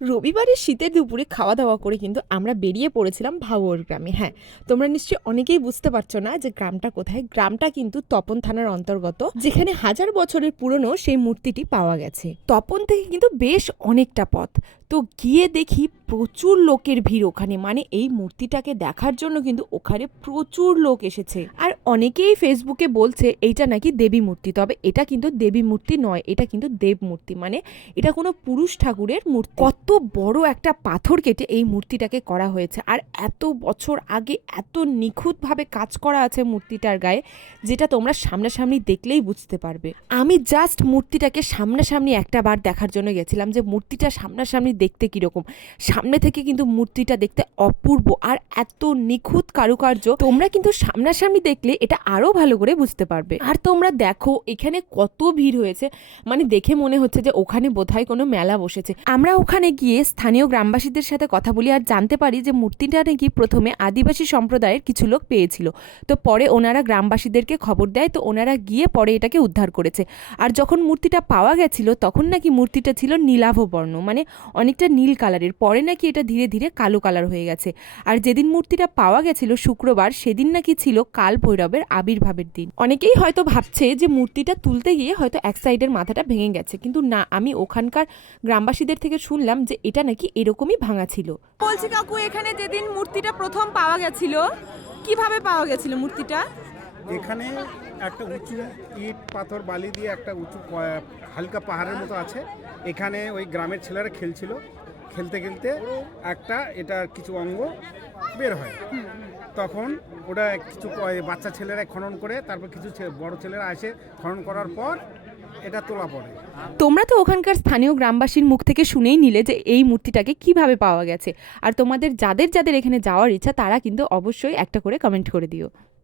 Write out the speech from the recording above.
রবিবারের শীতের দুপুরে খাওয়া দাওয়া করে কিন্তু আমরা বেরিয়ে পড়েছিলাম ভাঙড় গ্রামে। হ্যাঁ, তোমরা নিশ্চয়ই অনেকেই বুঝতে পারছো না যে গ্রামটা কোথায়। গ্রামটা কিন্তু তপন থানার অন্তর্গত, যেখানে হাজার বছরের পুরনো সেই মূর্তিটি পাওয়া গেছে। তপন থেকে কিন্তু বেশ অনেকটা পথ। তো গিয়ে দেখি প্রচুর লোকের ভিড় ওখানে, মানে এই মূর্তিটাকে দেখার জন্য কিন্তু ওখানে প্রচুর লোক এসেছে। আর অনেকেই ফেসবুকে বলছে এইটা নাকি দেবী মূর্তি, তবে এটা কিন্তু দেবী মূর্তি নয়, এটা কিন্তু দেব মূর্তি। মানে এটা কোনো পুরুষ ঠাকুরের মূর্তি। কত বড় একটা পাথর কেটে এই মূর্তিটাকে করা হয়েছে, আর এত বছর আগে এত নিখুঁতভাবে কাজ করা আছে মূর্তিটার গায়ে, যেটা তোমরা সামনাসামনি দেখলেই বুঝতে পারবে। আমি জাস্ট মূর্তিটাকে সামনাসামনি একটা বার দেখার জন্য গেছিলাম যে মূর্তিটা সামনাসামনি দেখতে কিরকম। সামনে থেকে কিন্তু মূর্তিটা দেখতে অপূর্ব, আর এত নিখুঁত কারুকার্য, তোমরা কিন্তু সামনাসামনি দেখলে এটা আরো ভালো করে বুঝতে পারবে। আর তোমরা দেখো এখানে কত ভিড় হয়েছে, মানে দেখে মনে হচ্ছে যে ওখানে বোধহয় কোনো মেলা বসেছে। আমরা ওখানে গিয়ে স্থানীয় গ্রামবাসীদের সাথে কথা বলি আর জানতে পারি যে মূর্তিটা নাকি প্রথমে আদিবাসী সম্প্রদায়ের কিছু লোক পেয়েছিল, তো পরে ওনারা গ্রামবাসীদেরকে খবর দেয়, তো ওনারা গিয়ে পরে এটাকে উদ্ধার করেছে। আর যখন মূর্তিটা পাওয়া গেছিল তখন নাকি মূর্তিটা ছিল নীলাভ বর্ণ, মানে অনেকটা নীল কালারের। পরে নাকি এটা ধীরে ধীরে কালো কালার হয়ে গেছে। আর যেদিন মূর্তিটা পাওয়া গেছিল শুক্রবার, সেদিন নাকি ছিল কাল ভৈরবের আবির্ভাবের দিন। অনেকেই হয়তো ভাবছে যে মূর্তিটা তুলতে গিয়ে হয়তো এক সাইডের মাথাটা ভেঙে গেছে, কিন্তু না, আমি ওখানকার গ্রামবাসীদের থেকে শুনলাম যে এটা নাকি এরকমই ভাঙা ছিল। বলছি কাকু, এখানে যেদিন মূর্তিটা প্রথম পাওয়া গেছিল, কিভাবে পাওয়া গেছিল মূর্তিটা? এখানে একটা উঁচু ইট পাথর বালি দিয়ে একটা উঁচু হালকা পাহাড়ের মতো আছে। এখানে ওই গ্রামের ছেলেরা খেলছিল, খেলতে খেলতে একটা এটা কিছু অঙ্গ বের হয়। তখন ওটা কিছু বাচ্চা ছেলেরা খনন করে, তারপর কিছু বড় ছেলেরা আসে, খনন করার পর এটা তোলা পড়ে। তোমরা তো ওখানকার স্থানীয় গ্রামবাসীর মুখ থেকে শুনেই নিলে যে এই মূর্তিটাকে কিভাবে পাওয়া গেছে। আর তোমাদের যাদের যাদের এখানে যাওয়ার ইচ্ছা তারা কিন্তু অবশ্যই একটা করে কমেন্ট করে দিও।